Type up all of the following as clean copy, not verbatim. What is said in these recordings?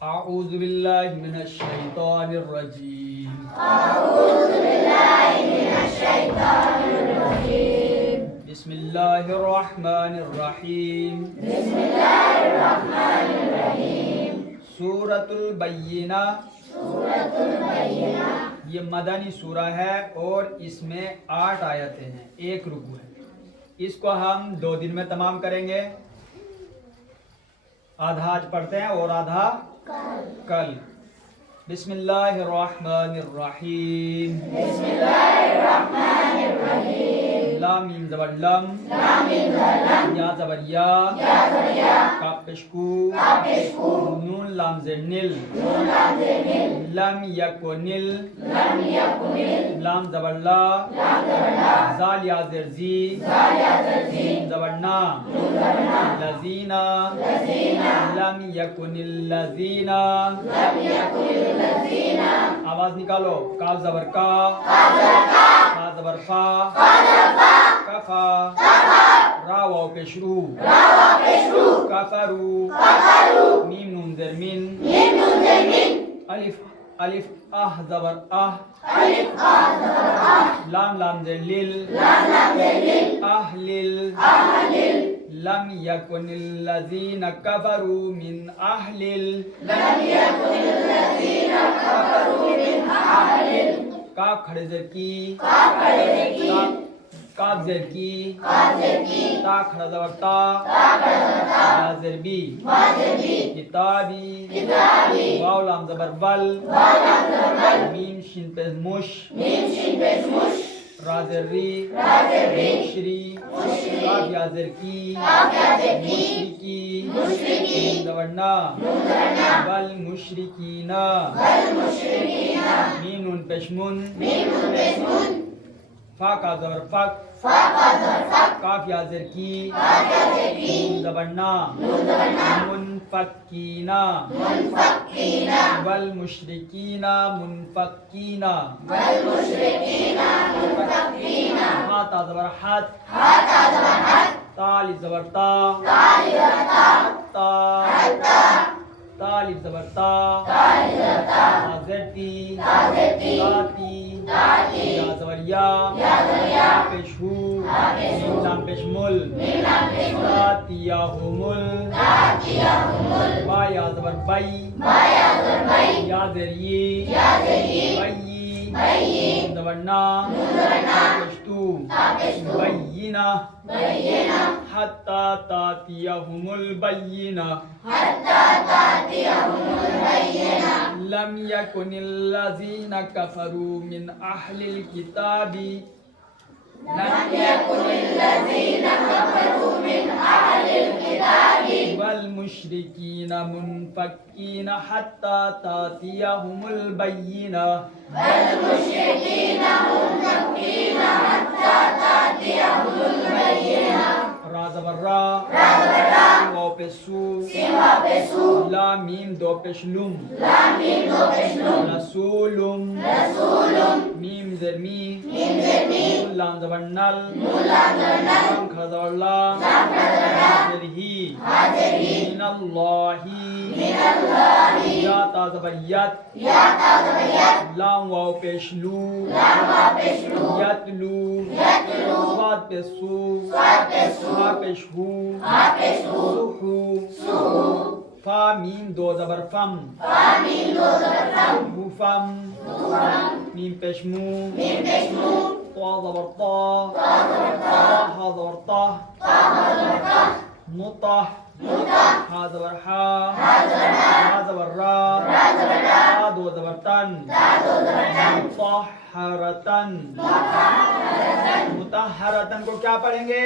अऊज़ु बिल्लाहि मिनश शैतानिर रजीम। बिस्मिल्लाहिर रहमानिर रहीम। सूरतुल बय्यिना। ये मदनी सूरा है और इसमें 8 आयतें हैं, एक रुकू है। इसको हम 2 दिन में तमाम करेंगे। आधा आज पढ़ते हैं और आधा कल। बिस्मिल्लाहिर्रहमानिर्रहीम। लाम मीम ज़बर लम, या ज़बर या, काफ पेश कू, नून लाम ज़ेर निल, लम यकुनिल, लाम ज़बर ला, ज़ाल या ज़ेर ज़ी, मीम ज़बर ना, लज़ीना, लम यकुनिल लज़ीना। आवाज निकालो। काफ ज़बर का, फा ज़बर फा, कफा, रा वाव पेश रू, कफरू, मीम नून ज़ेर मिन, अलिफ अलिफ आह ज़बर आह, लाम लाम ज़ेर लिल, अहलिल, लम यकुनिल लज़ीना कफरू मिन अहलिल, काफ खड़े ज़ेर की, काफ ज़ेर की, ता खड़ा ज़बर ता, या ज़ेर बी, किताबी, वाव लाम ज़बर वल, मीम शिन पेश मुश, रा ज़ेर री, मुशरी, काफ या ज़ेर की, मुशरिकी, मीम ज़बर ना, वल मुशरिकीना, मीम नून पेश मुन, फा का ज़बर फक, काफ या ज़ेर की, नून ज़बर ना, मुनफक्कीना, वल मुशरिकीना मुनफक्कीना, हा ता ज़बर हत, ता लिफ ज़बर ता, तालिफ ज़बर ता, ज़ेती, ताती, या ज़बर या, पेश हू, मीम लाम पेश मुल, तातियाहुमुल, बा या ज़बर बई, या ज़ेर ये, बय्यी, मीम ज़बर ना, पेश तू, बय्यिना, हत्ता तातियाहुमुल बय्यिना, लम यकुनिल लज़ीना कफरू मिन अहलिल किताबी, वल मुशरिकीना मुनफक्कीना हत्ता तातियाहुमुल बय्यिना, रा ज़बर रा, वाव पेश सू, लाम मीम दो पेश लुम, रसूलुम, मीम ज़ेर मी, नून लाम ज़बर नल, लाम खा ज़बर ला, ज़ेर ही, मिनल्लाहि, या ता ज़बर यत, लाम वाव पेश लू, यतलू, स्वाद पेश सू, हा पेश हू, सुहू, फा मीम दो ज़बर फम, हुफम, मीम पेश मू, ता ज़बर ता, हा ज़बर ताह, मुताह, हा ज़बर हा, रा ज़बर रा, ता दो ज़बर तन, मुतहहरतन। मुतहहरतन को क्या पढ़ेंगे?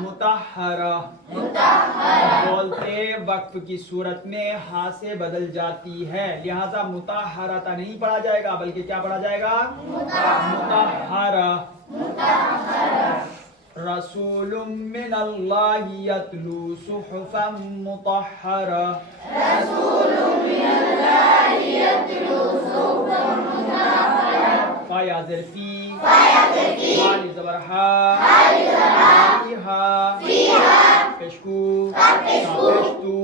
मुतहहरा। बोलते वक्फ की सूरत में हा से बदल जाती है, लिहाजा मुतहहरतन नहीं पढ़ा जाएगा, बल्कि क्या पढ़ा जाएगा? मुतहहरा। रसूलुम मिनल्लाहि यतलू सुहुफम मुतहहरा। फा या ज़ेर फी, हा लिफ ज़बर हा, फीहा, पेशकू, पेशतू,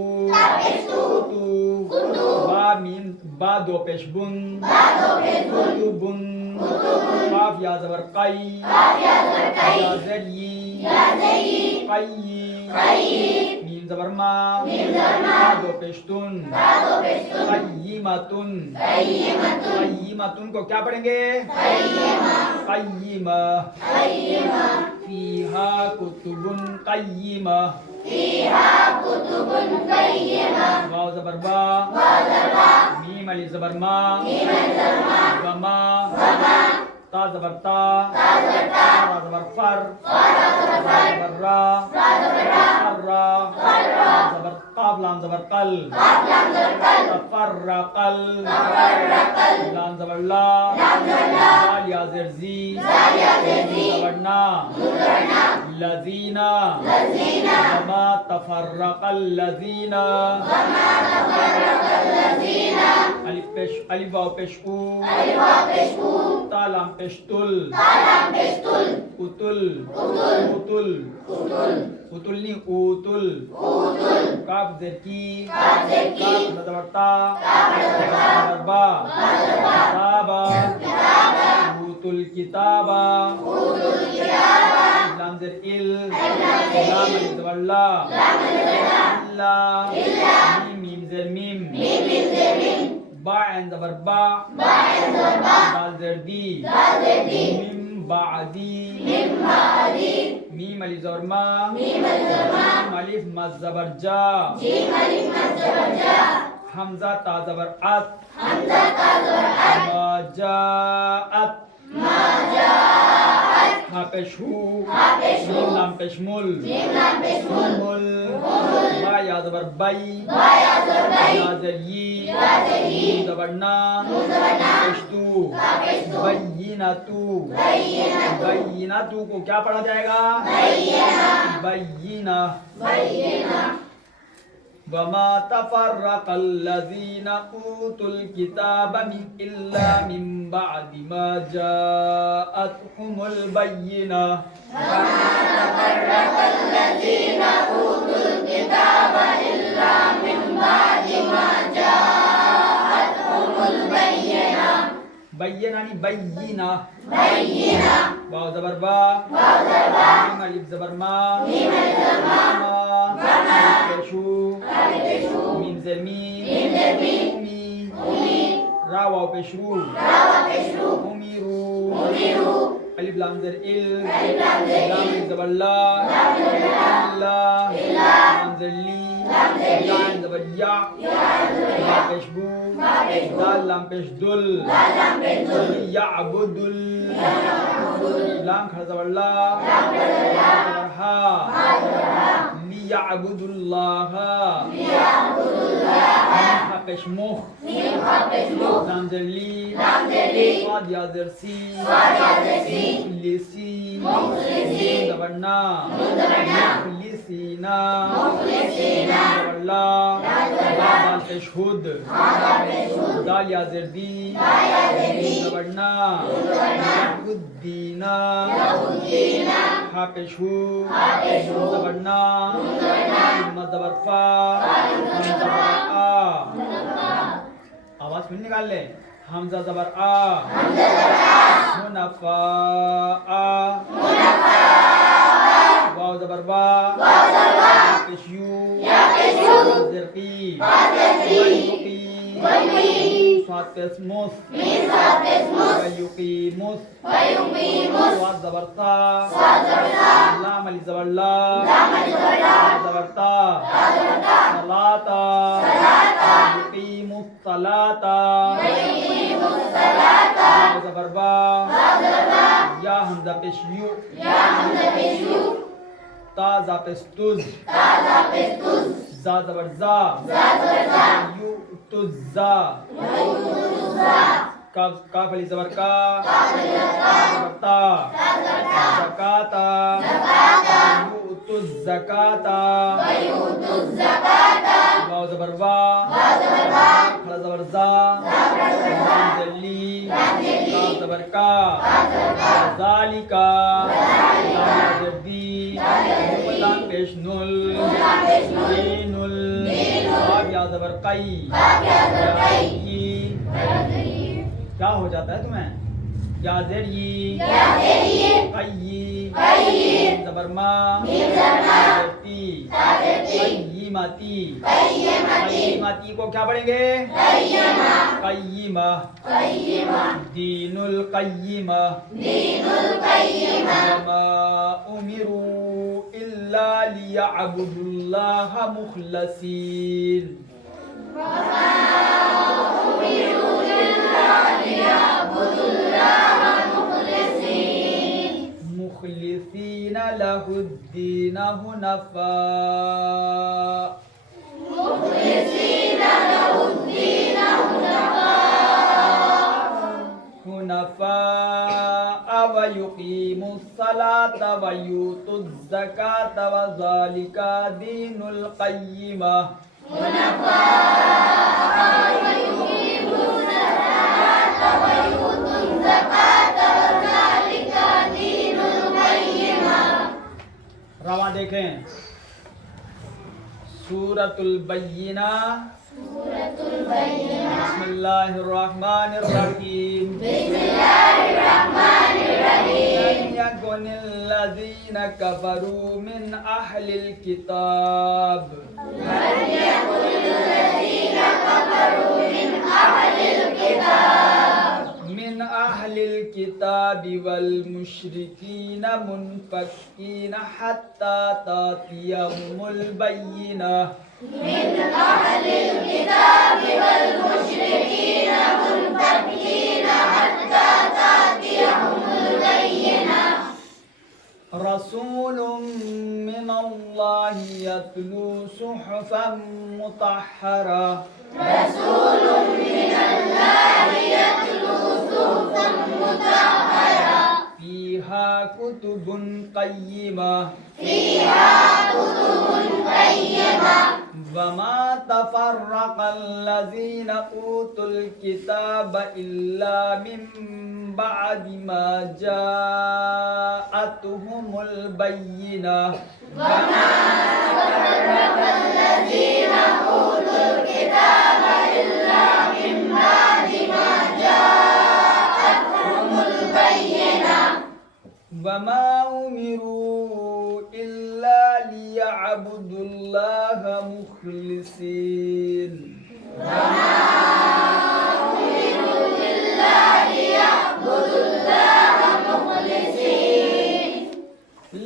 मीम बा दो पेश बुन कुतुबुन काफ या ज़बर कई या ज़री कई मीम ज़बर मा दो पेश तुन कय्यिमतुन को क्या पढ़ेंगे कय्यिमा फीहा कुतुबुन कय्यिमा वाव ज़बर बा मीम अलिफ ज़बर मा वमा ता ज़बर ता रा ज़बर फर ज़बर रा रा ज़बर काफ लाम ज़बर कल तफर्रक़ल लाम ज़बर ला ज़ाल या ज़ेर ज़ी ज़बर ना लज़ीना वमा तफर्रक़ल लज़ीना अलिफ वाव पेश ऊ ता लाम पेश तुल उतुल उतुलनी उतुल काफ ज़ेर की काफ ज़बर ता ज़बर बा किताबा उतुल किताबा लाम ज़ेर इल लाम अलिफ ज़बर ला मीम ज़ेर मीम बा ऐन ज़बर बा दाल ज़ेर दी मिम बादी मीम अलिफ ज़बर मा अलिफ मद ज़बर जा हमज़ा ता ज़बर अत मा जाअत हा पेश हू मीम लाम पेश मुल बा या ज़बर बई या ज़ेर यी नून ज़बर ना पेश तू बय्यिनतु को क्या पढ़ा जाएगा बय्यिना वमा तफर्रक़ल लज़ीना ऊतुल किताब इल्ला मिन बअदि मा जाअतहुमुल बय्यिना वमा तफर्रक़ल लज़ीना ऊतुल किताब इल्ला मिन बअदि मा जाअतहुमुल बय्यिना बय्यनानी बय्यिना वाव ज़बर बा मीम अलिफ ज़बर मा पेशू मीम ज़ेर मीम उमी रा वाव पेश रू उमीरू अलिफ लाम ज़ेर इल लाम अलिफ ज़बर ला लाम ज़ेर ली लाम ज़बर या पेश बू दाल लाम पेश दुल याअबुदुल लाम खड़ा ज़बर ला ज़बर हा लियाअबुदुल्लाह हा पेश मुख लाम ज़ेर ली साद या ज़ेर सी मुखलिसी ज़बर ना मुखलिसीना ज़बर ला दाल पेश हुद दाल या ज़ेर दी ज़बर ना यहुद्दीना हा पेश हू ज़बर ना मद ज़बर फा आवाज फिर निकाल ले हमज़ा ज़बर आ मुनफ़ा वाव ज़बर बा पेश यू ज़ेर की स्वाद पेश मुस युकीमुस स्वाद ज़बर ता लाम अलिफ ज़बर ला ज़बर ता सलाता युकीमुस सलाता ज़बर बा या हमज़ा पेश यू ता ज़ा पेश तुज़ ज़ा ज़बर ज़ा यू तुज़्ज़ा काफ अलिफ ज़बर का ज़बर ता ज़काता युतुज़्ज़काता वाव ज़बर वा खड़ा ज़बर ज़ा ज़ली काफ ज़बर का ज़ालिका लाम पेश नुल या ज़बर कई, ये क्या हो जाता है तुम्हें? या ज़ेर ये, कई, ज़बर मा, ती, कई माती को क्या पढ़ेंगे? कय्यिमा, दीनुल कय्यिमा, वमा उमिरू इल्ला लियअबुदुल्लाह मुखलसीन, मुखलिसीन लहुद्दीन हुनफा, हुनफा व युकीमुस्सलात व युतुज़्ज़कात व ज़ालिका दीनुल क़य्यिमा, रवा देखें सूरतुल बय्यिना, बिस्मिल्लाहिर्रहमानिर्रहीम, लन यकुनिल्लज़ीना कफ़रू मिन अहलिल किताब, मिन अहलिल किताबि वल मुश्रिकीना मुनफ़क्कीना हत्ता तातियहुमुल बय्यिना, रसूलुम मिनल्लाहि यत्लू सुहुफ़न मुतहहरा, फीहा कुतुबुन क़य्यिमा, वमा तफ़र्रक़ल्लज़ीना ऊतुल किताब इल्ला मिन बअदि मा जाअतहुमुल बय्यिना, वमा उमिरू इल्ला लियअबुदुल्लाह मुखलिसीन,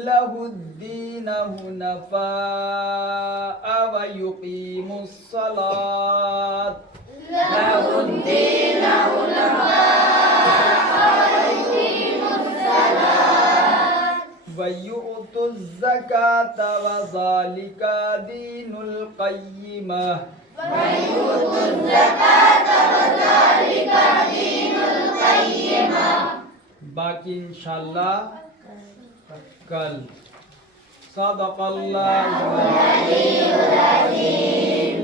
लहुद्दीन हुनफा व युकीमुस्सलात, व युतुज़्ज़कात व ज़ालिका दीनुल क़य्यिमा, बाकी इंशाअल्लाह कल। सदक़ल्लाहुल अज़ीम।